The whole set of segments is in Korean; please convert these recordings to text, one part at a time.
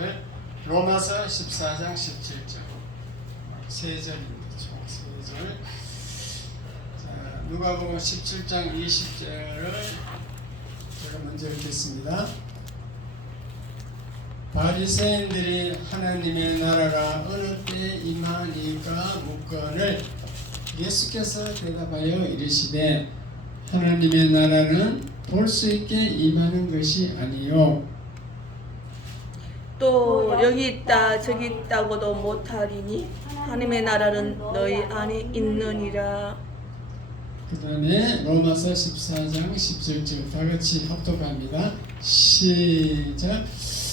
17절, 로마서 14장 17절, 세 절입니다. 총 세 절. 자, 누가복음 17장 20절을 제가 먼저 읽겠습니다. 바리새인들이 하나님의 나라가 어느 때에 임하니까 묻거늘 예수께서 대답하여 이르시되 하나님의 나라는 볼 수 있게 임하는 것이 아니요 또 여기 있다 저기 있다고도 못하리니 하나님의 나라는 너희 안에 있느니라. 그 다음에 로마서 14장 17절 다 같이 합독합니다. 시작.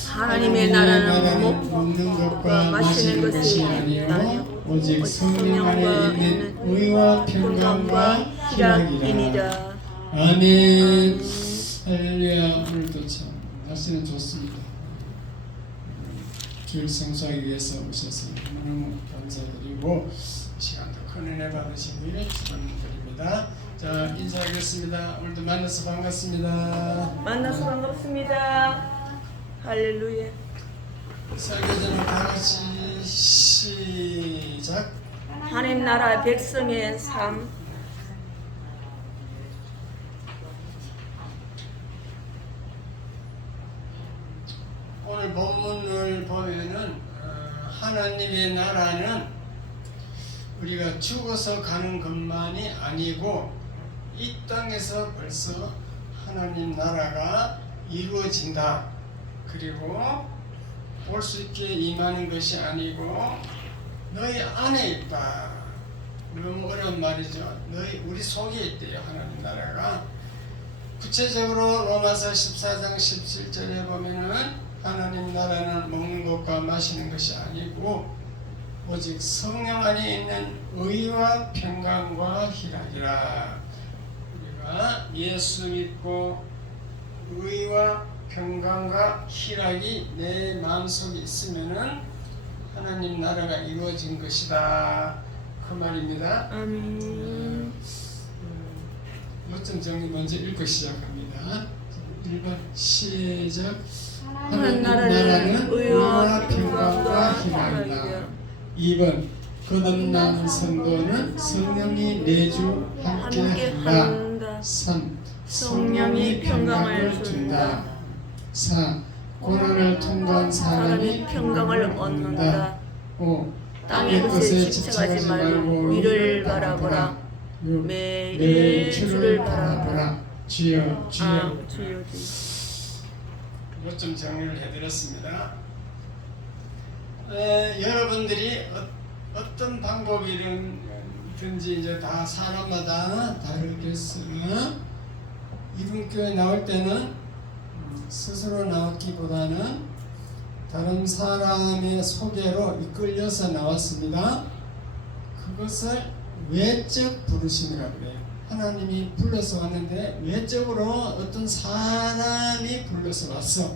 하나님의 나라는 먹는 것과 마시는 것이 아니요 오직 성령 안에 있는 의와 평강과 희락이니라. 아멘. 할렐루야. 오늘도 참 날씨는 좋습니다. 주일 성수하기 위해서 오셔서 너무너무 감사드리고 시간도 큰 은혜 받으시길 축원드립니다. 자, 인사하겠습니다. 오늘도 만나서 반갑습니다. 만나서 반갑습니다. 할렐루야. 설교전을 다 같이 시작. 하나님 나라 백성의 삶. 오늘 본문을 보면은 하나님의 나라는 우리가 죽어서 가는 것만이 아니고 이 땅에서 벌써 하나님 나라가 이루어진다. 그리고 볼 수 있게 임하는 것이 아니고 너희 안에 있다. 너무 어려운 말이죠. 우리 속에 있대요. 하나님 나라가. 구체적으로 로마서 14장 17절에 보면은 하나님 나라는 먹는 것과 마시는 것이 아니고 오직 성령 안에 있는 의와 평강과 희락이라. 우리가 예수 믿고 의와 평강과 희락이 내 마음속에 있으면은 하나님 나라가 이루어진 것이다. 그 말입니다. 아멘. 요점 정리 먼저 읽고 시작합니다. 1번 시작. 하나님 나라는 의와 평강과 희락이라. 2번 거듭난 성도는 성령이 내주 함께 한다. 3. 성령이 평강을 준다. 4. 고난을 통과한 사람이 평강을 얻는다. 5. 땅의 것에 집착하지 말고 위를 바라보라. 6. 매일 주를 바라보라. 주여 주여. 주여. 좀 정리를 해드렸습니다. 여러분들이 어떤 방법이든지 이제 다 사람마다 다르겠으나 이분교회 나올 때는 스스로 나왔기보다는 다른 사람의 소개로 이끌려서 나왔습니다. 그것을 외적 부르심이라고 해요. 하나님이 불러서 왔는데 외적으로 어떤 사람이 불러서 왔어.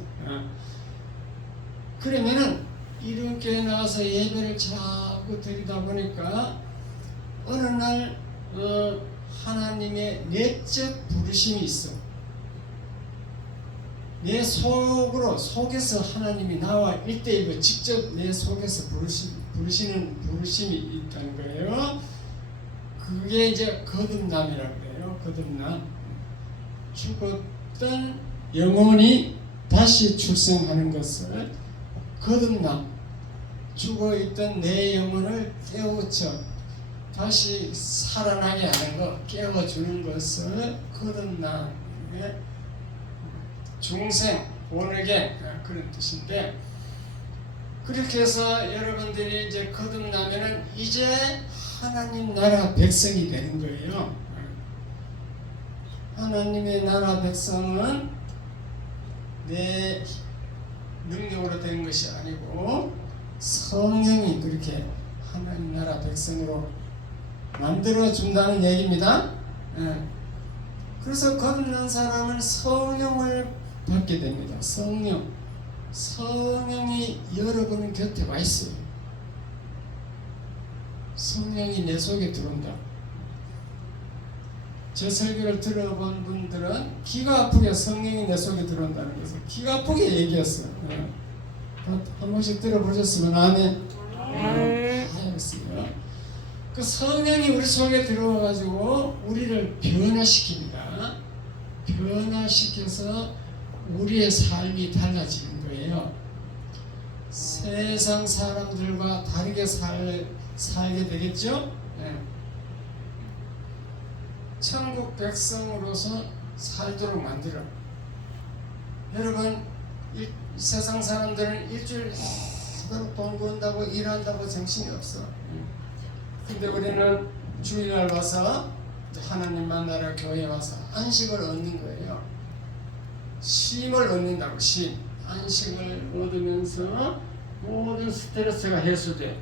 그러면은 이름교회 나와서 예배를 자꾸 드리다 보니까 어느 날 하나님의 내적 부르심이 있어. 내 속에서 하나님이 나와 1대1로 직접 내 속에서 부르시는 부르심이 있다는 거예요. 그게 이제 거듭남이라고 해요. 거듭남. 죽었던 영혼이 다시 출생하는 것을 거듭남. 죽어있던 내 영혼을 깨우쳐 다시 살아나게 하는 것, 깨워주는 것을 거듭남의 중생, 본에게 그런 뜻인데, 그렇게 해서 여러분들이 이제 거듭나면은 이제 하나님 나라 백성이 되는 거예요. 하나님의 나라 백성은 내 능력으로 된 것이 아니고 성령이 그렇게 하나님 나라 백성으로 만들어 준다는 얘기입니다. 그래서 거듭난 사람은 성령을 받게 됩니다. 성령이 여러분 곁에 와 있어요. 성령이 내 속에 들어온다. 저 설교를 들어본 분들은 기가 아프게 성령이 내 속에 들어온다는 것을 기가 아프게 얘기했어요. 한 번씩 들어보셨으면 아멘. 네. 알겠어요. 그 성령이 우리 속에 들어와가지고 우리를 변화시킵니다. 변화시켜서 우리의 삶이 달라지는 거예요. 세상 사람들과 다르게 살게 되겠죠? 네. 천국 백성으로서 살도록 만들어. 여러분, 이 세상 사람들은 일주일 내도록 돈 번다고 일한다고 정신이 없어. 근데 우리는 주일날 와서 하나님 만나러 교회 와서 안식을 얻는 거예요. 쉼을 얻는다고. 쉼. 안식을 얻으면서 모든 스트레스가 해소돼.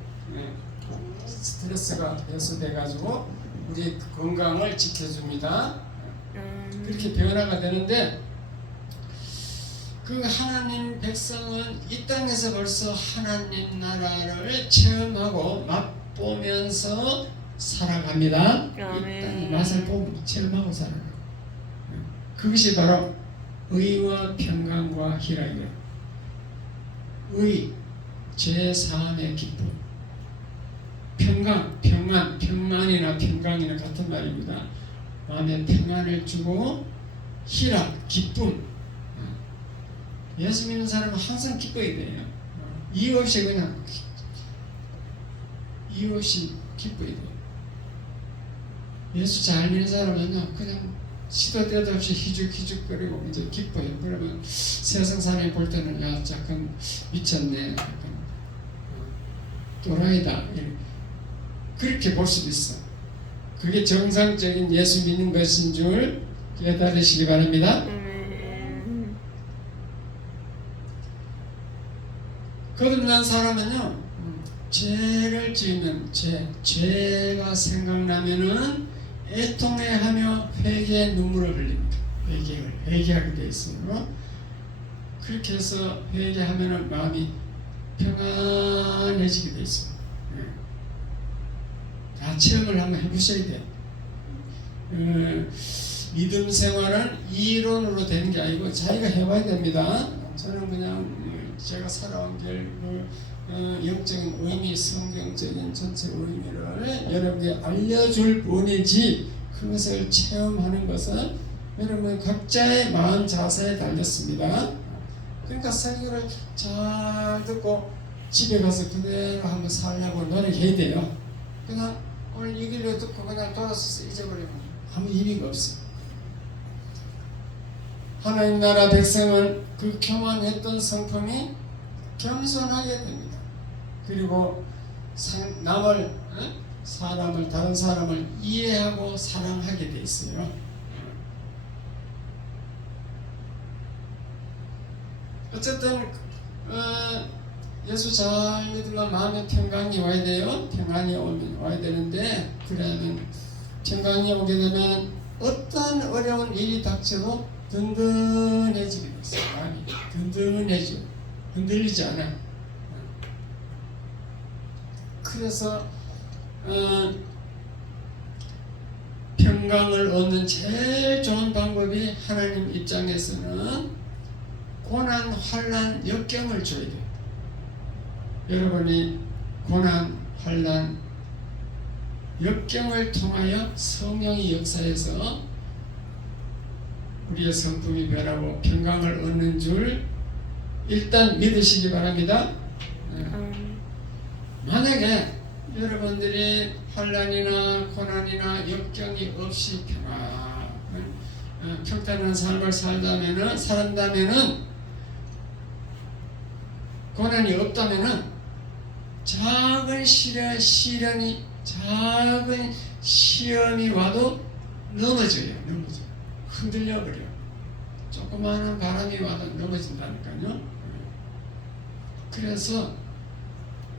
스트레스가 해소돼 가지고 우리 건강을 지켜줍니다. 그렇게 변화가 되는데, 그 하나님 백성은 이 땅에서 벌써 하나님 나라를 체험하고 맛보면서 살아갑니다. 이 땅의 맛을 보고 체험하고 살아가요. 그것이 바로 의와 평강과 희락이에요. 의, 죄 사함의 기쁨. 평강, 평안, 평안이나 평강이나 같은 말입니다. 마음에 평안을 주고, 희락, 기쁨. 예수 믿는 사람은 항상 기뻐야 돼요. 이유 없이 그냥 이유 없이 기뻐야 돼요. 예수 잘 믿는 사람은요, 그냥 시도 때도 없이 희죽희죽거리고 이제 기뻐요. 그러면 세상 사람이 볼 때는 야, 잠깐 미쳤네, 약간 또라이다, 그렇게 볼 수도 있어. 그게 정상적인 예수 믿는 것인 줄 깨달으시기 바랍니다. 거듭난 사람은요, 죄를 지으면 죄가 생각나면은 애통해하며 회개의 눈물을 흘립니다. 회개하게 돼 있어요. 그렇게 해서 회개하면은 마음이 평안해지게 돼 있어요. 다 체험을 한번 해보셔야 돼요. 믿음 생활은 이론으로 되는 게 아니고 자기가 해봐야 됩니다. 저는 그냥 제가 살아온 길, 영적인 의미, 성경적인 전체 의미를 여러분께 알려줄 뿐이지, 그것을 체험하는 것은 여러분 각자의 마음 자세에 달렸습니다. 그러니까 설교를 잘 듣고 집에 가서 그대로 한번 살려고 노력해야 돼요. 그냥 오늘 이 길로 듣고 그냥 돌아서서 잊어버리면 아무 의미가 없어요. 하나님 나라 백성은 그 교만했던 성품이 겸손하게 됩니다. 그리고 다른 사람을 이해하고 사랑하게 돼 있어요. 어쨌든 예수 잘 믿으면 마음에 평강이 와야 돼요. 평안이 와야 되는데, 그러면 평강이 오게 되면 어떤 어려운 일이 닥쳐도 든든해지게 됐어요. 마음이 든든해져, 흔들리지 않아요. 그래서 평강을 얻는 제일 좋은 방법이 하나님 입장에서는 고난, 환난, 역경을 줘야 돼요. 여러분이 고난, 환난, 역경을 통하여 성령의 역사에서 우리의 성품이 변하고 평강을 얻는 줄 일단 믿으시기 바랍니다. 만약에 여러분들이 환난이나 고난이나 역경이 없이 평탄한 삶을 살았다면은 고난이 없다면은 작은 시련이 작은 시험이 와도 넘어져요. 흔들려 버려. 조그마한 바람이 와도 넘어진다니까요. 그래서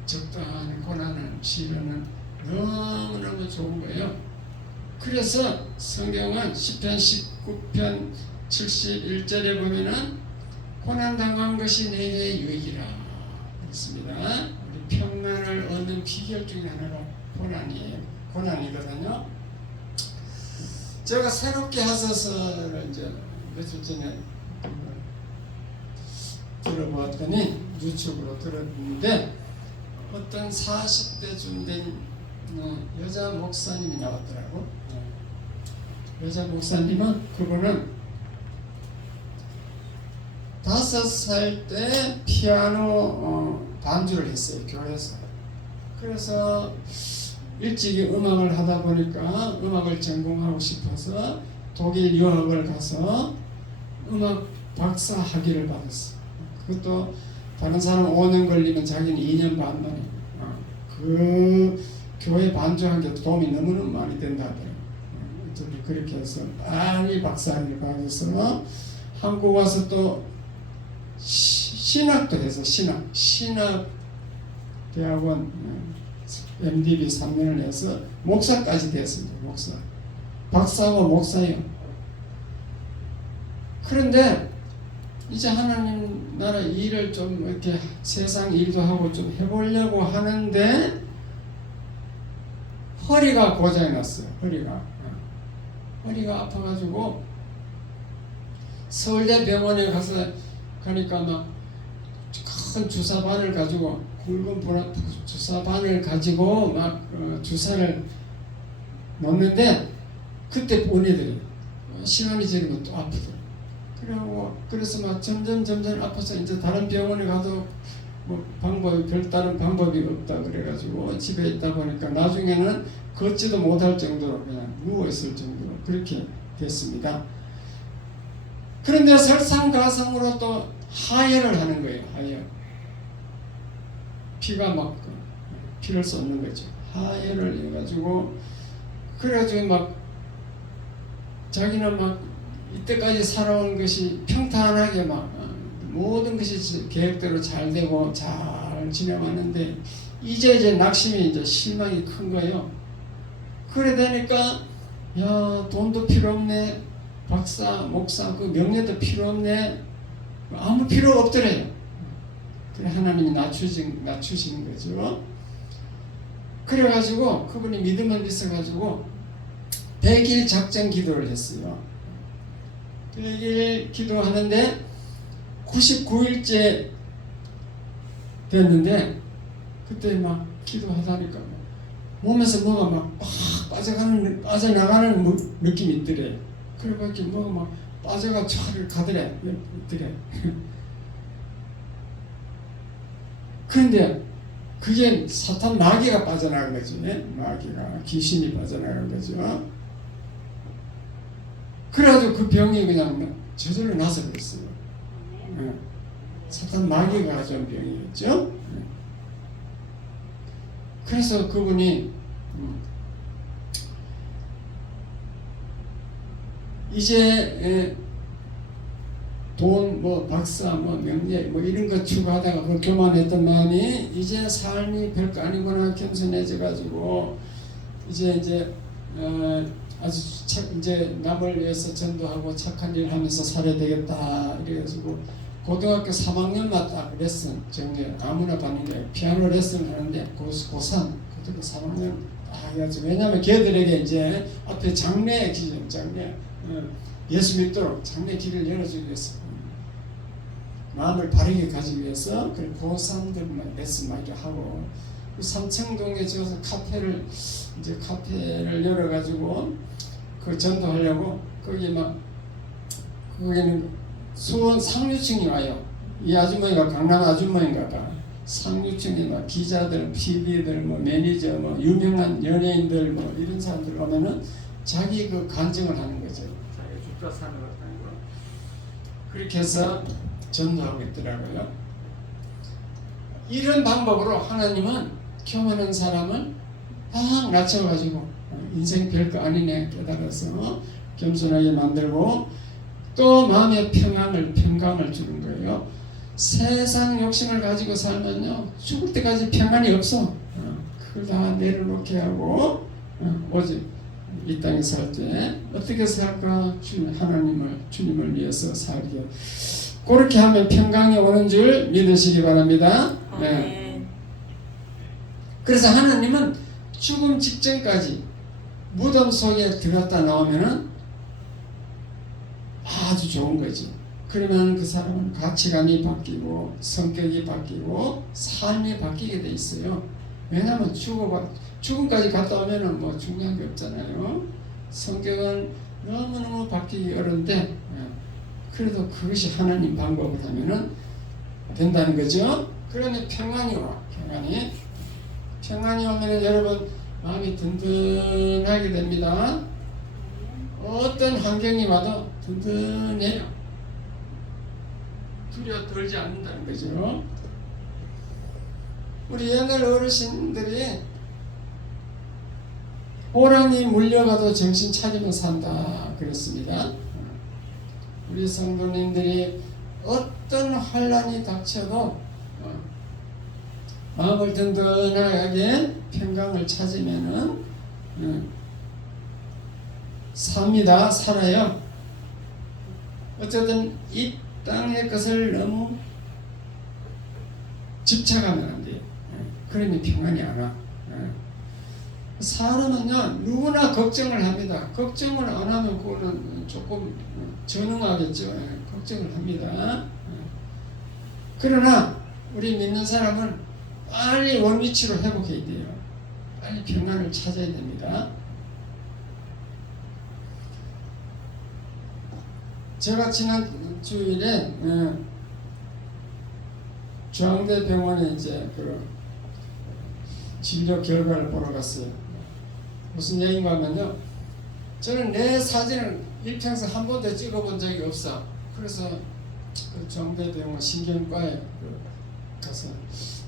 적당한 고난은 시련은 너무너무 좋은 거예요. 그래서 성경은 시편 19편 71절에 보면은 고난당한 것이 내게 유익이라 그렇습니다. 우리 평안을 얻는 비결 중에 하나가 고난이거든요. 제가 새롭게 하소서를 이제 며칠 전에 들어보았더니 유축으로 들었는데 어떤 40대쯤 된 여자 목사님이 나왔더라고. 여자 목사님은 그분은 5살 때 피아노 반주를 했어요, 교회에서. 그래서 일찍이 음악을 하다 보니까 음악을 전공하고 싶어서 독일 유학을 가서 음악 박사 학위를 받았어. 그것도 다른 사람 5년 걸리면 자기는 2년 반 만에. 그 교회 반주한 게 도움이 너무너무 많이 된다 하더라고요. 그렇게 해서 빨리 박사 학위를 받아서 한국 와서 또 신학도 해서 신학 대학원 MDB 3년을 해서 목사까지 됐습니다. 목사. 박사고 목사예요. 그런데 이제 하나님 나라 일을 좀 이렇게 세상 일도 하고 좀 해보려고 하는데 허리가 고장이 났어요. 허리가 아파가지고 서울대 병원에 가니까 막 큰 주사바늘 가지고 굵은 주사바늘 가지고 막 주사를 놓는데 그때 보내더래요. 시간이 지나면 또 아프더라고요. 그래서 막 점점 아파서 이제 다른 병원에 가도 뭐 별다른 방법이 없다 그래가지고 집에 있다 보니까 나중에는 걷지도 못할 정도로 그냥 누워있을 정도로 그렇게 됐습니다. 그런데 설상가상으로 또 하혈을 하는 거예요. 하혈. 피가 막 피를 쏟는 거죠. 하혈을 해가지고 그래가지고 막 자기는 막 이때까지 살아온 것이 평탄하게 막 모든 것이 계획대로 잘 되고 잘 지내왔는데 이제 낙심이 이제 실망이 큰 거예요. 그래 되니까 야 돈도 필요 없네, 박사 목사 그 명예도 필요 없네, 아무 필요 없더래요. 그래 하나님이 낮추신 거죠. 그래가지고 그분이 믿음을 있어가지고 100일 작정 기도를 했어요. 100일 기도하는데 99일째 됐는데 그때 막 기도하다니까 몸에서 뭐가 막 빠져나가는 느낌이 있더래. 그래가지고 뭐가 막 빠져가 가더래. 그런데 그게 사탄 마귀가 빠져나간 거죠. 마귀가 귀신이 빠져나간 거죠. 그래가지고 그 병이 그냥 저절로 나서 그랬어요. 사탄 마귀가 가져온 병이었죠. 그래서 그분이 이제 돈, 박사, 명예, 이런 거 추구하다가 그 교만했던 마음이 이제 삶이 별거 아니구나 겸손해져 가지고 이제 아주 이제 남을 위해서 전도하고 착한 일 하면서 살아야 되겠다 이래가지고 고등학교 3학년마다 딱 레슨 정리 아무나 받는 거예요. 피아노 레슨 하는데 고3 고등학교 3학년 딱 해가지고 왜냐하면 걔들에게 이제 앞에 장래 예수 믿도록 장래 길을 열어주기 위해서 마음을 바르게 가지기 위해서 그 고3들만 레슨 많이 하고 삼청동에 지어서 카페를 열어가지고 그 전도하려고 거기는 수원 상류층이 와요. 이 아주머니가 강남 아주머니인가 봐. 상류층에 막 기자들, PD들, 매니저, 유명한 연예인들 이런 사람들 오면은 자기 그 간증을 하는 거죠. 자기 주가산을 하는 거. 그렇게 해서 전도하고 있더라고요. 이런 방법으로 하나님은 교만한 사람을 막 낮춰가지고 인생 별거 아니네 깨달아서 겸손하게 만들고 또 마음의 평강을 주는 거예요. 세상 욕심을 가지고 살면요 죽을 때까지 평안이 없어. 그걸 다 내려놓게 하고 오직 이 땅에 살 때 어떻게 살까? 주님을 위해서 살게. 그렇게 하면 평강이 오는 줄 믿으시기 바랍니다. 네. 그래서 하나님은 죽음 직전까지 무덤 속에 들어갔다 나오면은 아주 좋은 거지. 그러면 그 사람은 가치관이 바뀌고 성격이 바뀌고 삶이 바뀌게 돼 있어요. 왜냐하면 죽음까지 갔다 오면은 뭐 중요한 게 없잖아요. 성격은 너무너무 바뀌기 어려운데 그래도 그것이 하나님 방법을 하면은 된다는 거죠. 그러면 평안이 와. 평안이 오면은 여러분 마음이 든든하게 됩니다. 어떤 환경이 와도 든든해요. 두려워 떨지 않는다는 거죠. 우리 옛날 어르신들이 호랑이 물려가도 정신 차리면 산다 그랬습니다. 우리 성도님들이 어떤 환란이 닥쳐도 마음을 든든하게 평강을 찾으면은 삽니다. 살아요. 어쨌든 이 땅의 것을 너무 집착하면 안 돼요. 그러면 평안이 안 와. 사람은요 누구나 걱정을 합니다. 걱정을 안 하면 그거는 조금 전능하겠죠. 걱정을 합니다. 그러나 우리 믿는 사람은 빨리 원위치로 회복해야 돼요. 빨리 평안을 찾아야 됩니다. 제가 지난 주일에 중앙대병원에 이제 그 진료 결과를 보러 갔어요. 무슨 얘기인가 하면요, 저는 내 사진을 일평생 한 번도 찍어본 적이 없어. 그래서 그 중앙대병원 신경과에 가서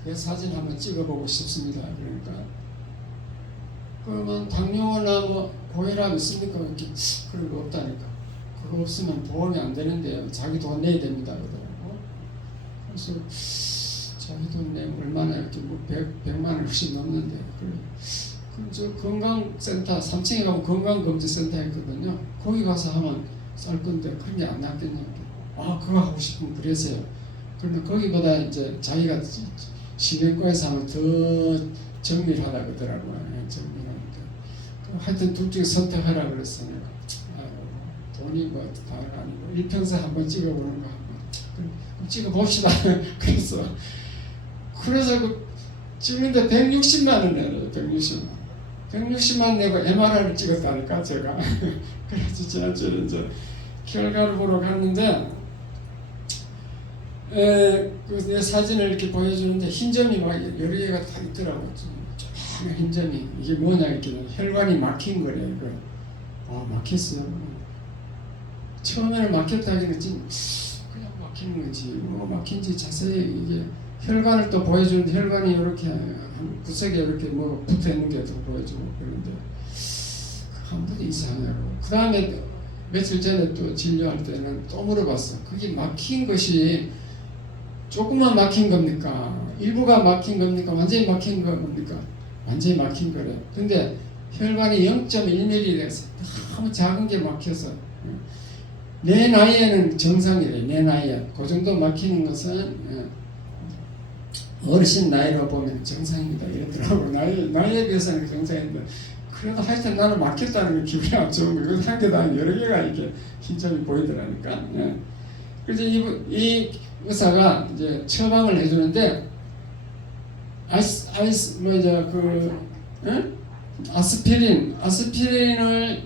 내 사진 한번 찍어보고 싶습니다. 그러니까 그러면 당뇨나 뭐 고혈압 있습니까? 이렇게 그런 거 없다니까. 그거 없으면 보험이 안 되는데요. 자기 돈 내야 됩니다. 그러더라고. 그래서 자기 돈 내면 얼마나 이렇게 뭐 100만 원 훨씬 넘는데. 그럼 저 건강센터 3층에 가면 건강검진센터 있거든요. 거기 가서 하면 쌀 건데 그런 게 안 낫겠냐고. 아, 그거 하고 싶으면 그러세요. 그런데 거기보다 이제 자기가 신경과에서 하면 더 정밀하다 그러더라고요. 정밀하니까. 하여튼 둘 중에 선택하라 그랬어요. 돈이 뭐 다 아니고 일평생 한번 찍어보는 거 한번 찍어봅시다. 그래서 그 찍는데 160만 원 내요. 160만 원 내고 MRI를 찍었다니까 제가. 그래서 지난주에 이제 결과를 보러 갔는데 내 사진을 이렇게 보여주는데 흰점이 막 여러 개가 다 있더라고요. 조그만 흰점이 이게 뭐냐 이렇게 혈관이 막힌 거래요. 막혔어요. 처음에는 막혔다기는 그냥 막힌 거지. 뭐 막힌지 자세히 이게 혈관을 또 보여주는데 혈관이 이렇게 한 구석에 이렇게 뭐 붙어 있는 게 또 보여주고 그런데 한 번도 이상하고. 그 다음에 며칠 전에 또 진료할 때는 또 물어봤어. 그게 막힌 것이 조금만 막힌 겁니까? 일부가 막힌 겁니까? 완전히 막힌 겁니까? 완전히 막힌 거래. 근데 혈관이 0.1mm 돼서 너무 작은 게 막혀서 내 나이에는 정상이래. 내 나이에 그 정도 막히는 것은 어르신 나이로 보면 정상입니다. 이러더라고. 나이에 비해서는 정상인데 그래도 하여튼 나는 막혔다는 게 기분이 안 좋은 거예요. 한 개도 여러 개가 이렇게 흰점이 보이더라니까. 그래서 이 의사가 이제 처방을 해주는데 아스피린을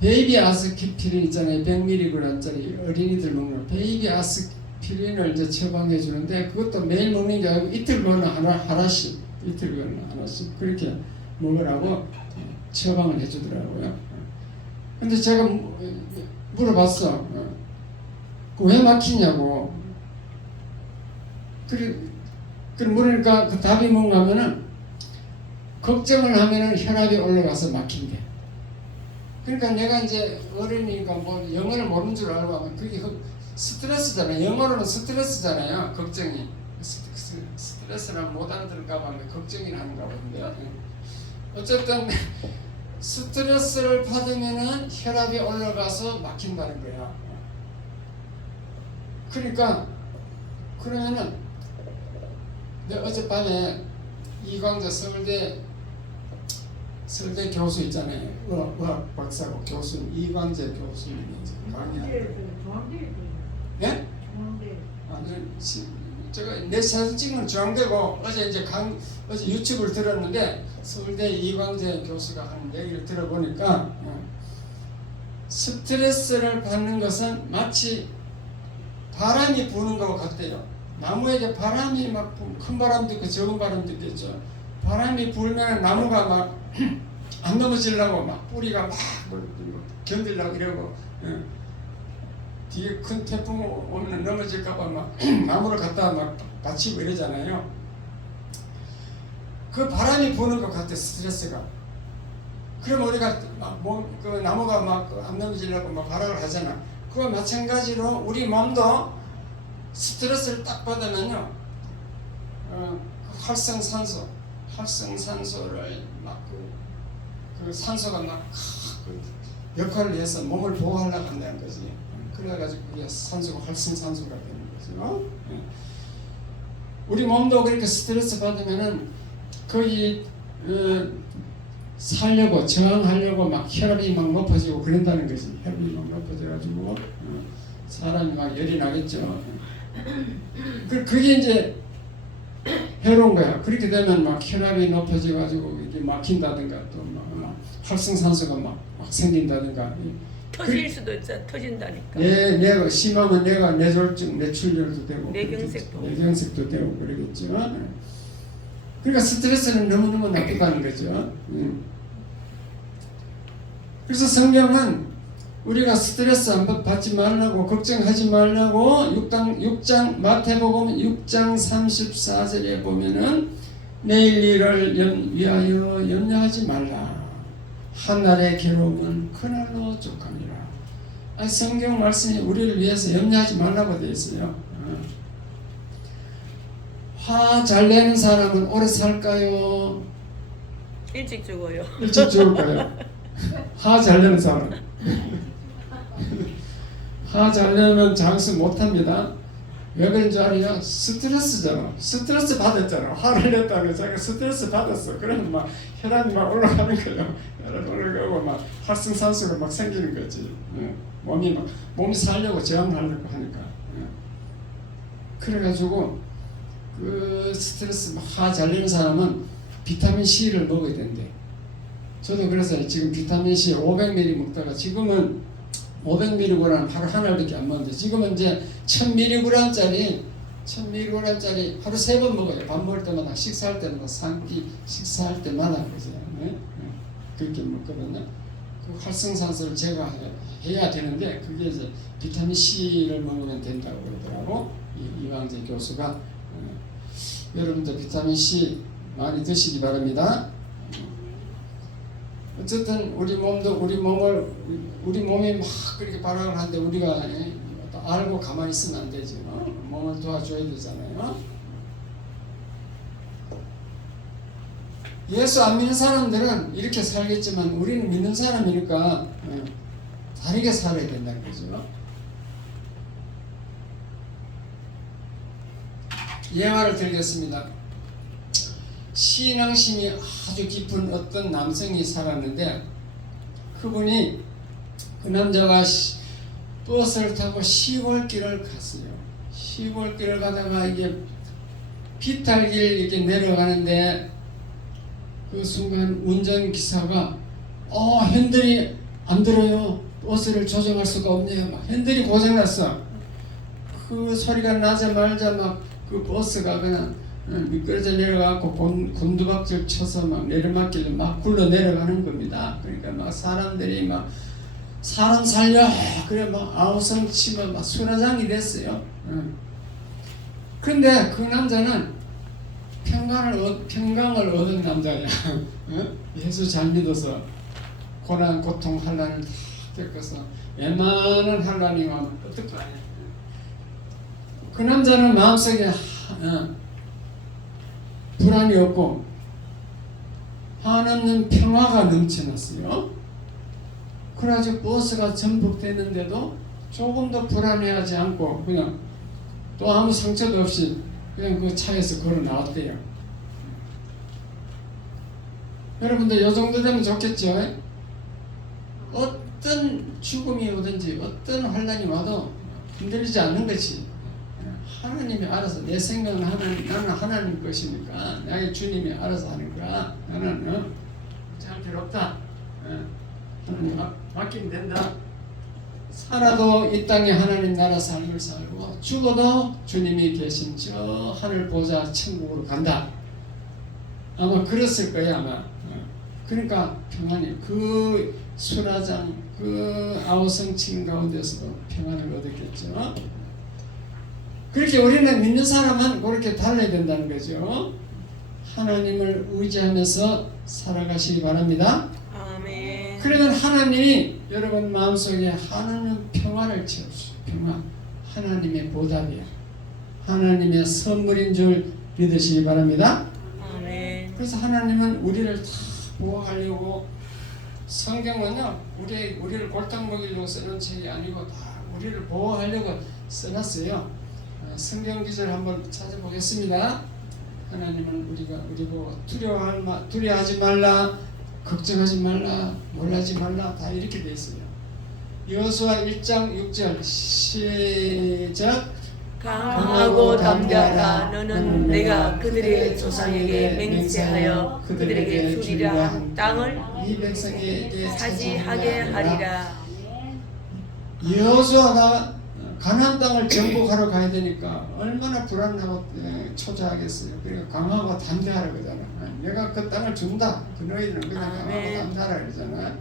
베이비 아스피린 있잖아요. 100mg짜리 어린이들 먹는 베이비 아스피린을 이제 처방해 주는데 그것도 매일 먹는 게 아니고 이틀거나 하나씩 그렇게 먹으라고 처방을 해주더라고요. 근데 제가 물어봤어. 왜 막히냐고. 그러니까 그 답이 뭔가 하면은 걱정을 하면은 혈압이 올라가서 막힌대. 그러니까 내가 이제 어린이니까 뭐 영어를 모르는 줄 알고 하면 그게 스트레스잖아요. 영어로는 스트레스잖아요. 걱정이. 스트레스를 못 알아들을까 봐 걱정이 나는가 본데요. 어쨌든 스트레스를 받으면은 혈압이 올라가서 막힌다는 거야. 그러면은 내가 어젯밤에 이광재 서울대 교수 있잖아요. 의학 박사고 교수 이광재 교수님이 이제 강의하고 예? 제가 내 사진 찍은 건 중앙대고 어제 이제 어제 유튜브를 들었는데 서울대 이광재 교수가 하는 얘기를 들어보니까 스트레스를 받는 것은 마치 바람이 부는 것 같대요. 나무에게 바람이 막 큰 바람도 있고 적은 바람도 있겠죠. 바람이 불면 나무가 막 안 넘어지려고 막 뿌리가 막 견디려고 이러고 뒤에 큰 태풍 오면 넘어질까봐 막 나무를 갖다가 막 받치고 이러잖아요. 그 바람이 부는 것 같아 스트레스가. 그럼 우리가 그 나무가 막 안 넘어지려고 막 발악을 하잖아. 그와 마찬가지로 우리 몸도 스트레스를 딱 받으면요, 활성산소를 막 그 산소가 막 그 역할을 해서 몸을 보호하려고 한다는 거지. 그래가지고 우리가 산소가 활성산소가 되는 거죠. 우리 몸도 그렇게 스트레스 받으면은 거의 살려고 저항하려고 막 혈압이 막 높아지고 그런다는 거지. 혈압이 막 높아져가지고 사람이 막 열이 나겠죠. 그게 이제 해로운 거야. 그렇게 되면 막 혈압이 높아져가지고 이게 막힌다든가 또 막 활성산소가 막 생긴다든가. 터질 수도 있어. 터진다니까. 내가 심하면 내가 뇌졸중, 뇌출혈도 되고 뇌경색도 되고 그러겠죠. 그러니까 스트레스는 너무너무 나쁘다는 거죠. 그래서 성경은 우리가 스트레스 안 받지 말라고 걱정하지 말라고 6장 마태복음 6장 34절에 보면은 내일 일을 위하여 염려하지 말라. 한날의 괴로움은 그날로 족하니라. 성경 말씀이 우리를 위해서 염려하지 말라고 되어 있어요. 화 잘 내는 사람은 오래 살까요? 일찍 죽어요. 일찍 죽을까요? 화 잘 내는 사람. 화 잘 내면 장수 못합니다. 왜 그런 줄 알아요? 스트레스잖아. 스트레스 받았잖아. 화를 냈다고 자기가 스트레스 받았어. 그러면 막 혈압이 막 올라가는 거예요. 혈압이 올라가고 막 활성산소가 막 생기는 거지. 몸이 살려고 저항하려고 하니까. 그래가지고 그 스트레스 화 잘 내는 사람은 비타민 C를 먹어야 된대. 저도 그래서 지금 비타민 C 500ml 먹다가 지금은 500mg은 하루 하나밖에 안 먹는데 지금은 이제 1000mg짜리 하루 3번 먹어요. 밥 먹을 때마다 식사할 때마다 3끼 식사할 때마다 그죠. 그렇게 먹거든요. 그 활성산소를 제거해야 되는데 그게 이제 비타민 C를 먹으면 된다고 그러더라고. 이광재 교수가. 여러분들 비타민 C 많이 드시기 바랍니다. 어쨌든 우리 몸이 막 그렇게 발악을 하는데 우리가 알고 가만히 있으면 안 되죠. 몸을 도와줘야 되잖아요. 예수 안 믿는 사람들은 이렇게 살겠지만 우리는 믿는 사람이니까 다르게 살아야 된다는 거죠. 예화를 들겠습니다. 신앙심이 아주 깊은 어떤 남성이 살았는데 그분이 그 남자가 버스를 타고 시골길을 갔어요. 시골길을 가다가 이게 비탈길 이렇게 내려가는데 그 순간 운전기사가 핸들이 안 들어요. 버스를 조정할 수가 없네요. 막 핸들이 고장났어. 그 소리가 나자마자 막 그 버스가 그냥 미끄러져 내려가고 곤두박질 쳐서 막 내리막길로 막 굴러 내려가는 겁니다. 그러니까 막 사람들이 막 사람 살려 그래 막 아우성 치면 막 수라장이 됐어요. 그런데 그 남자는 평강을 얻은 남자야. 예수 잘 믿어서 고난 고통 환난을 다 겪어서 웬만한 환난이 오면 어떡하냐. 그 남자는 마음속에 불안이 없고 한없는 평화가 넘쳐났어요. 그래가지고 버스가 전복됐는데도 조금 더 불안해하지 않고 그냥 또 아무 상처도 없이 그냥 그 차에서 걸어 나왔대요. 여러분들 이 정도 되면 좋겠죠? 어떤 죽음이 오든지 어떤 환난이 와도 흔들리지 않는 거지. 하나님이 알아서 내 생각은 나는 하나님 것이니까 나의 주님이 알아서 하는 거야. 나는 할 필요 없다. 하나님 맡기면 된다. 살아도 이 땅에 하나님 나라 삶을 살고 죽어도 주님이 계신 저 하늘 보좌 천국으로 간다. 아마 그랬을 거야 아마. 그러니까 평안이 그 수라장 그 아우성층 가운데서도 평안을 얻었겠죠. 그렇게 우리는 믿는 사람은 그렇게 달려야 된다는 거죠. 하나님을 의지하면서 살아가시기 바랍니다. 아멘. 그러면 하나님이 여러분 마음속에 하나님 평안을 채우시오. 평안. 하나님의 보답이야. 하나님의 선물인 줄 믿으시기 바랍니다. 아멘. 그래서 하나님은 우리를 다 보호하려고 성경은요 우리를 골탕 먹이려고 쓰는 책이 아니고 다 우리를 보호하려고 써놨어요. 성경 기절 한번 찾아보겠습니다. 하나님은 우리 보고 두려워하지 말라, 걱정하지 말라, 놀라지 말라 다 이렇게 돼 있어요. 여호수아 1장 6절 시작. 강하고 담대하라. 너는 내가 그들의 조상에게 맹세하여 그들에게 주리라 한 땅을 이 백성에게 차지하게 하리라. 여호수아가 가나안 땅을 정복하러 가야 되니까 얼마나 불안하고 초조하겠어요. 그러니까 강하고 담대하라 그러잖아. 내가 그 땅을 준다. 그 너희들은 그냥 강하고 담대하라 그러잖아.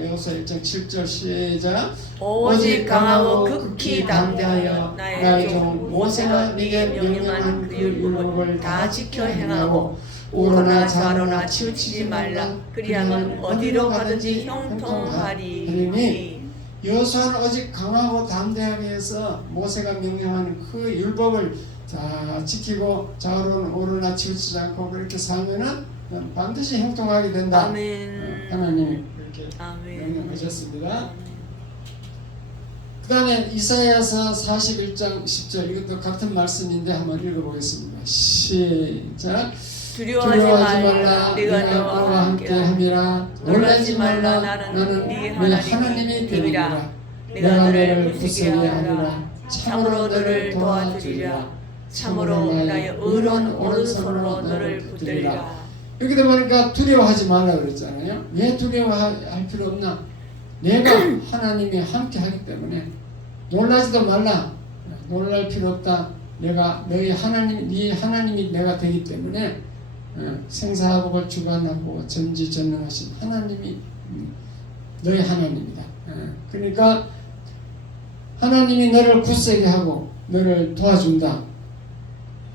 여호수아 1장 7절 시작. 오직 강하고 극히 담대하여 나의 종 모세가 네게 명령한 그 율법을 다 지켜 행하고 오로나 좌로나 치우치지 말라. 그리하면 어디로 가든지 형통하리니. 여호수아는 오직 강하고 담대하게 해서 모세가 명령하는 그 율법을 다 지키고 좌우로는 오로나 치우치지 않고 그렇게 살면은 반드시 형통하게 된다. 아멘. 하나님이 그렇게 명령하셨습니다. 그 다음에 이사야서 41장 10절 이것도 같은 말씀인데 한번 읽어보겠습니다. 시작. 두려워하지 말라. 내가 너와 함께 함이라. 놀라지 말라. 나는 네 하나님이 되리라. 내가 너를 구세게 하리라. 참으로 너를 도와주리라. 참으로 나의 의로운 오른손으로 너를 붙들리라. 이렇게 되니까 두려워하지 말라 그랬잖아요. 왜 두려워할 필요 없나? 내가 하나님이 함께 하기 때문에 놀라지도 말라. 놀랄 필요 없다. 내가 너희 하나님, 네 하나님이 내가 되기 때문에 생사복을 주관하고 전지전능하신 하나님이 너희 하나님이다. 그러니까 하나님이 너를 굳세게 하고 너를 도와준다.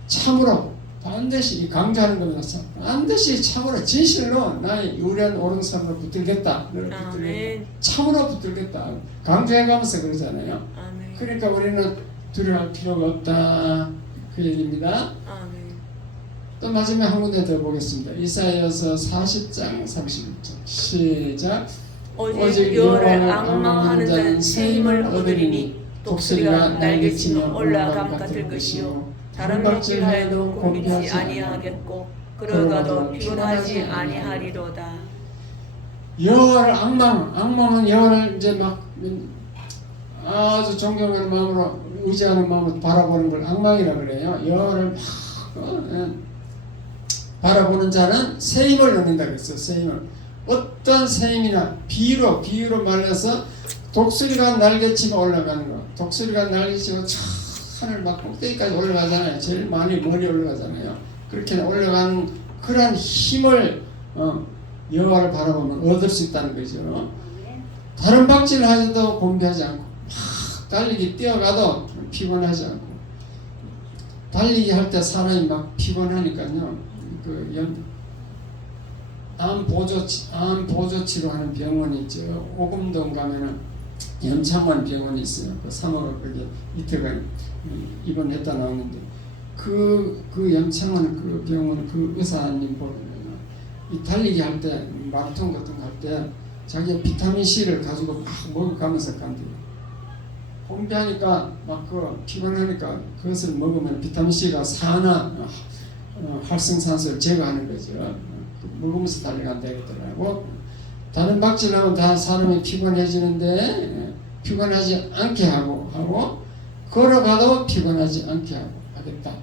참으로 반드시 강조하는 겁니다. 반드시 참으로 진실로 나의 유리한 오른손으로 붙들겠다. 너를 붙들겠다. 참으로 붙들겠다. 강조해가면서 그러잖아요. 아멘. 그러니까 우리는 두려워할 필요가 없다. 그 얘기입니다. 아멘. 또 마지막 한 군데 더 보겠습니다. 이사야서 40장 31절 시작. 오직 여호와를 앙망하는 자는 새 힘을 얻으리니 독수리가 날개치며 올라감 같을 것이요 다른 물질하여도 곤비지 아니하겠고 걸어가도 피곤하지 아니하리로다. 여호와를 앙망은 여호와를 이제 막 아주 존경하는 마음으로 의지하는 마음으로 바라보는 걸 앙망이라 그래요. 여호와를 막 바라보는 자는 새 힘을 얻는다 그랬어요. 새 힘을. 어떤 새 힘이나 비유로 말해서 독수리가 날개치고 올라가는 거. 독수리가 날개치고 저 하늘 막 꼭대기까지 올라가잖아요. 제일 많이 멀리 올라가잖아요. 그렇게 올라가는 그런 힘을 여호와를 바라보면 얻을 수 있다는 거죠. 다른 박질을 하셔도 곤비하지 않고 막 달리기 뛰어가도 피곤하지 않고 달리기 할 때 사람이 막 피곤하니까요. 암 보조치료 하는 병원이 있죠. 오금동 가면은 염창원 병원이 있어요. 그 3월에 그게 이틀간 입원했다 나오는데 그 염창원 그 병원 그 의사님 보면 이 달리기 할 때 마라톤 같은 거 할 때 자기가 비타민 C를 가지고 막 먹어가면서 간대요. 공부하니까 막 그 피곤하니까 그것을 먹으면 비타민 C가 산화 활성산소를 제거하는 거죠. 먹으면서 달려간다 했더라고. 다른 박질하면 다 사람이 피곤해지는데 피곤하지 않게 하고 걸어가도 피곤하지 않게 하겠다.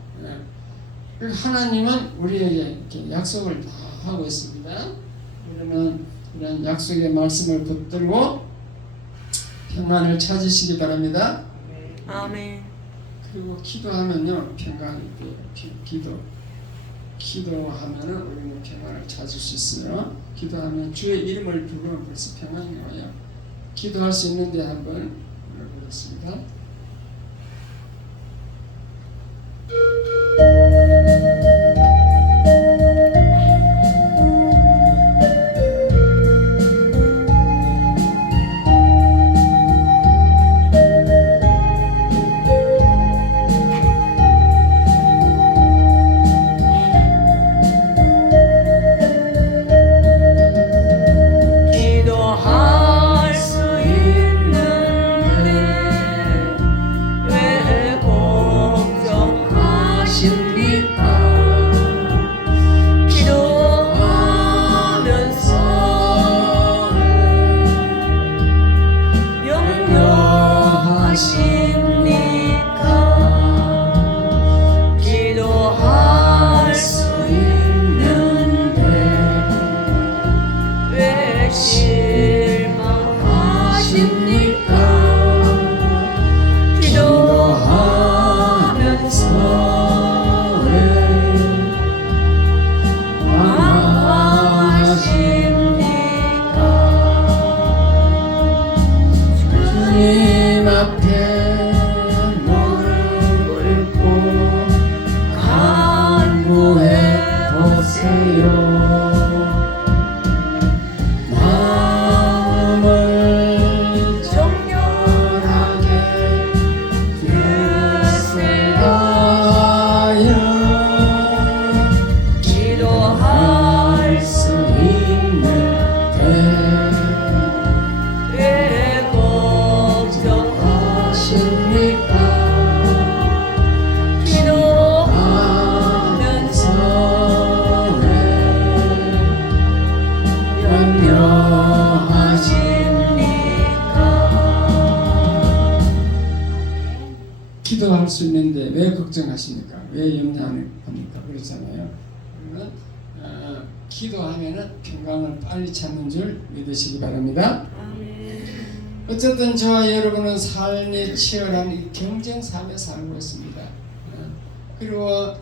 하나님은 우리에게 이렇게 약속을 다 하고 있습니다. 우리는 이런 약속의 말씀을 붙들고 평안을 찾으시기 바랍니다. 아멘. 그리고 기도하면요 평강이 돼요. 기도하면은 우리는 평안을 찾을 수 있어요. 기도하면 주의 이름을 부르면 벌써 평안이 와요. 기도할 수 있는데 한번 불러보겠습니다. 기도할 수 있는데 왜 걱정하십니까? 기도하면서 염려하십니까? 기도할 수 있는데 왜 실망하십니까? 기도하면서 왜 방황하십니까? 주님 앞에 무릎 꿇고 간구해 보세요. 마음을 정결하게 드세요. 기도할 수 있는데 왜 걱정하십니까? 기도하면서 왜 염려하십니까? 기도할 수 있는데 왜 걱정하십니까? 왜 염려합니까? 그렇잖아요. 그러면 기도하면은 평강을 빨리 찾는 줄 믿으시기 바랍니다. 아멘. 어쨌든 저와 여러분은 삶이 치열한 이 경쟁 삶에 살고 있습니다. 그리고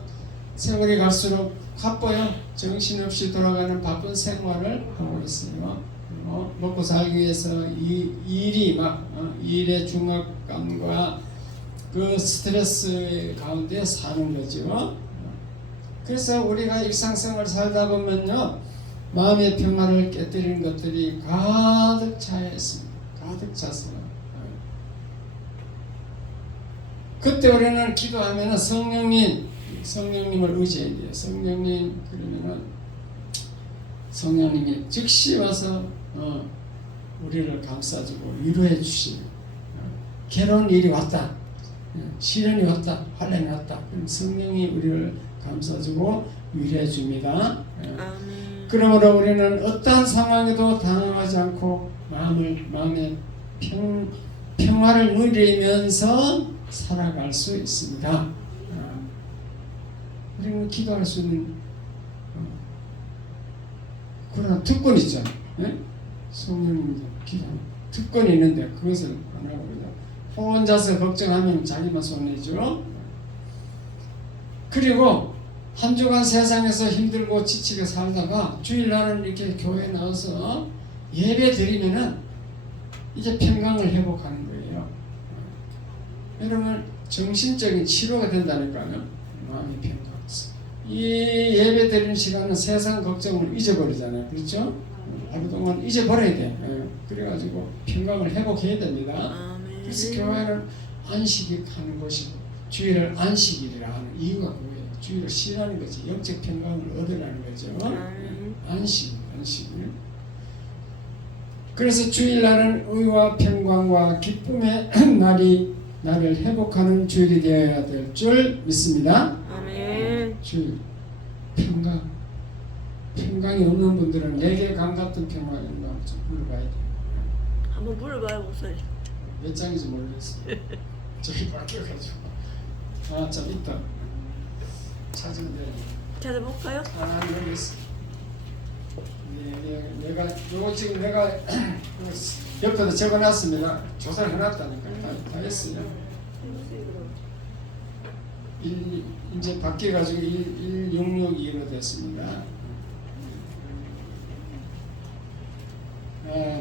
세월이 갈수록 바빠요. 정신없이 돌아가는 바쁜 생활을 하고 있어요. 먹고 살기 위해서 일이 막 일의 중압감과 그 스트레스 가운데 사는 거죠. 그래서 우리가 일상생활 살다 보면요 마음의 평화를 깨뜨리는 것들이 가득 차 있습니다. 가득 찼어요. 그때 우리는 기도하면은 성령님을 의지해야 돼요. 성령님 그러면은 성령님이 즉시 와서 우리를 감싸주고 위로해 주시고 괴로운 일이 왔다, 시련이 왔다, 환난이 왔다. 그럼 성령이 우리를 감싸주고 위로해 줍니다. 아멘. 그러므로 우리는 어떠한 상황에도 당황하지 않고 마음의 평화를 누리면서 살아갈 수 있습니다. 우리는 기도할 수 있는 그러나 특권이 있죠. 성령님 기도 특권이 있는데 그것을 안 하고 그냥 혼자서 걱정하면 자기만 손해죠. 그리고 한 주간 세상에서 힘들고 지치게 살다가 주일날은 이렇게 교회에 나와서 예배 드리면은 이제 평강을 회복하는 거예요. 여러분 정신적인 치료가 된다니까요. 마음이 평강. 이 예배 드리는 시간은 세상 걱정을 잊어버리잖아요. 그렇죠? 하루 동안 잊어버려야 돼. 그래가지고 평강을 회복해야 됩니다. 아멘. 그래서 교회는 안식일 하는 것이고 주일을 안식일이라 하는 이유가 그거예요. 주일을 쉬라는 거지. 영적 평강을 얻으라는 거죠. 안식일. 그래서 주일날은 의와 평강과 기쁨의 날이 나를 회복하는 주일이 되어야 될 줄 믿습니다. 아멘. 주일 평강이 없는 분들은 내게 감 같은 평강이 없나 좀 물어봐야 돼요. 한번 물어봐요, 목사님. 몇 장인지 모르겠어요. 저기 바뀌어가지고. 아, 참 있다. 찾으면 돼. 찾아볼까요? 아, 여기 있어. 내가 요거 지금 내가 옆에다 적어놨습니다. 조사를 해놨다니까 다 했어요. 이제 바뀌어가지고 1662로 됐습니다.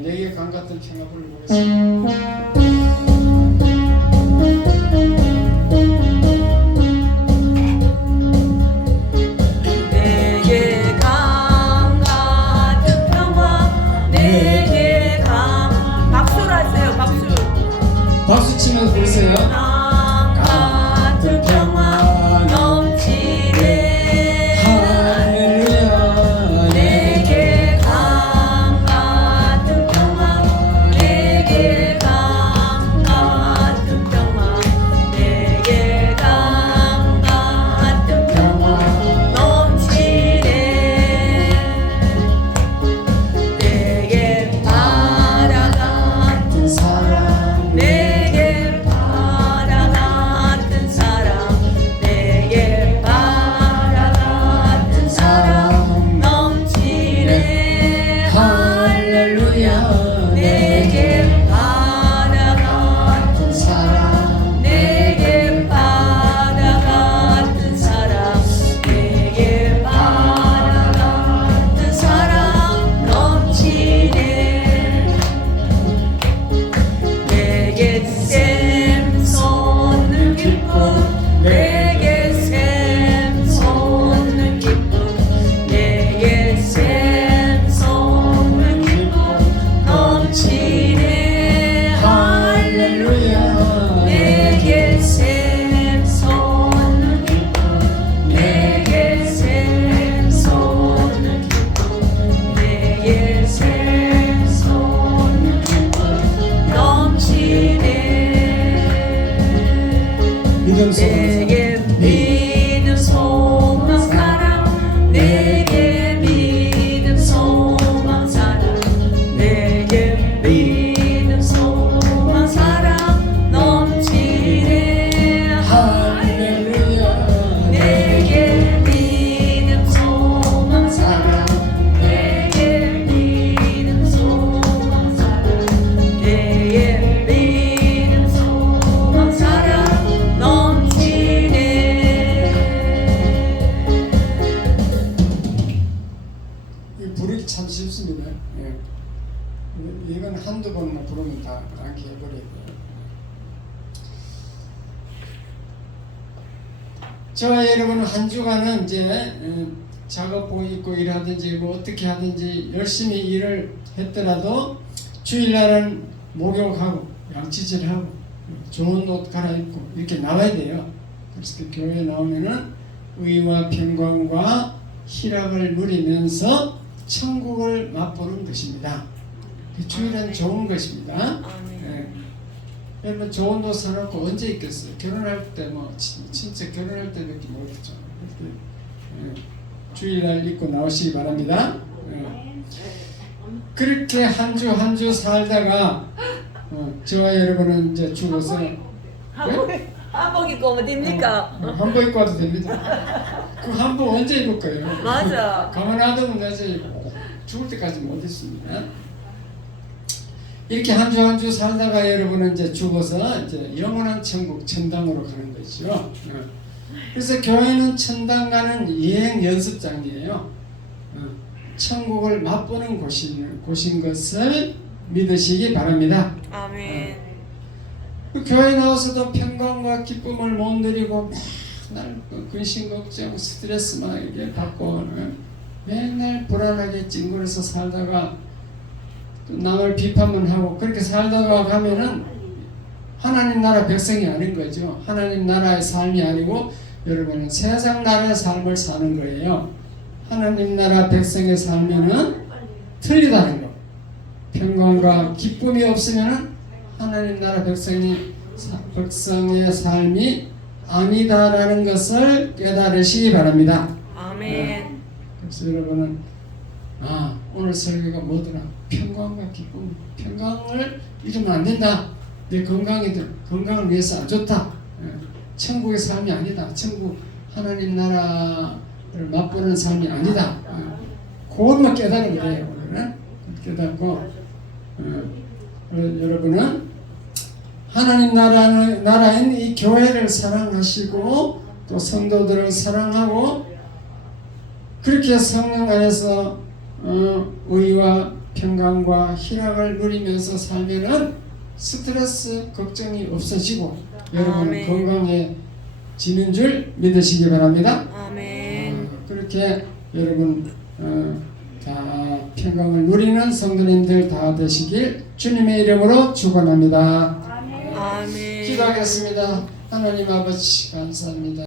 내게 강 같은 평화 불러보겠습니다. 내게 강 같은 평화 내게 강 박수로 하세요. 박수. 박수 치면서 부르세요. 강 같은 평화 넘치네. 할렐루야. 내게 강 같은 평화 내게 강 같은 평화 내게 강 같은 평화 넘치네. 내게 바다 같은 사랑 내게 바다 같은 사랑 내게 바다 같은 사랑 넘치네. 할렐루야. 내게 바다 같은 사랑 내게 바다 같은 사랑 내게 바다 같은 사랑 넘치네. 내게 샘솟는 기쁨 내게 샘솟는 기쁨 내게 샘솟는 기쁨 넘치네. 할렐루야. 내게 샘솟는 기쁨 내게 샘솟는 기쁨 내게 샘솟는 기쁨 넘치네. 믿음 속에서 내게 믿음 소망 사랑 내게 믿음 소망 사랑 내게 믿음 소망 사랑 넘치네. 할렐루야. 내게 믿음 소망 사랑 내게 믿음 소망 사랑 내게 믿음 소망 사랑 넘치네. 부르기 참 쉽습니다. 예. 이건 한두 번만 부르면 다 암기 해버려요. 저와 여러분은 한 주간은 이제 작업복 입고 일하든지 뭐 어떻게 하든지 열심히 일을 했더라도 주일날은 목욕하고 양치질하고 좋은 옷 갈아입고 이렇게 나와야 돼요. 그래서 그 교회에 나오면은 의와 평강과 희락을 누리면서 천국을 맛보는 것입니다. 그 주일은 좋은 것입니다. 예. 여러분 좋은 옷 사놓고 언제 입겠어요? 결혼할 때 뭐 진짜 결혼할 때밖에 못 입죠. 주일날 입고 나오시기 바랍니다. 예. 그렇게 한 주 한 주 살다가 저와 여러분은 이제 죽어서 한복 입고 어딥니까? 한복 입고 와도 됩니다. 그 한복 언제 입을 거예요? 맞아. 가만 놔두면 내지 죽을 때까지 못 입습니다. 이렇게 한 주 한 주 살다가 여러분은 이제 죽어서 이제 영원한 천국 천당으로 가는 거죠. 그래서 교회는 천당 가는 여행 연습장이에요. 천국을 맛보는 곳인 것을 믿으시기 바랍니다. 아멘. 그 교회 나와서도 평강과 기쁨을 못 누리고 맨날 근심 걱정 스트레스 막 이렇게 받고 맨날 불안하게 찡그려서 살다가 또 남을 비판만 하고 그렇게 살다가 가면은 하나님 나라 백성이 아닌 거죠. 하나님 나라의 삶이 아니고 여러분은 세상 나라의 삶을 사는 거예요. 하나님 나라 백성의 삶에는 틀리다는 거. 평강과 기쁨이 없으면은 하나님 나라 백성의 삶이 아니다라는 것을 깨달으시기 바랍니다. 아멘. 그래서 여러분은 오늘 설교가 뭐더라? 평강과 기쁨, 평강을 잃으면 안 된다. 내 건강을 위해서 안 좋다. 천국의 삶이 아니다. 천국 하나님 나라를 맛보는 삶이 아니다. 그것만 깨달으면 돼요. 오늘은 깨닫고 여러분은 하나님 나라인 이 교회를 사랑하시고 또 성도들을 사랑하고 그렇게 성령 안에서 의와 평강과 희락을 누리면서 살면은 스트레스 걱정이 없어지고 여러분은 건강해지는 줄 믿으시기 바랍니다. 아멘. 그렇게 여러분 다 평강을 누리는 성도님들 다 되시길 주님의 이름으로 축원합니다. 아멘. 기도하겠습니다. 하나님 아버지 감사합니다.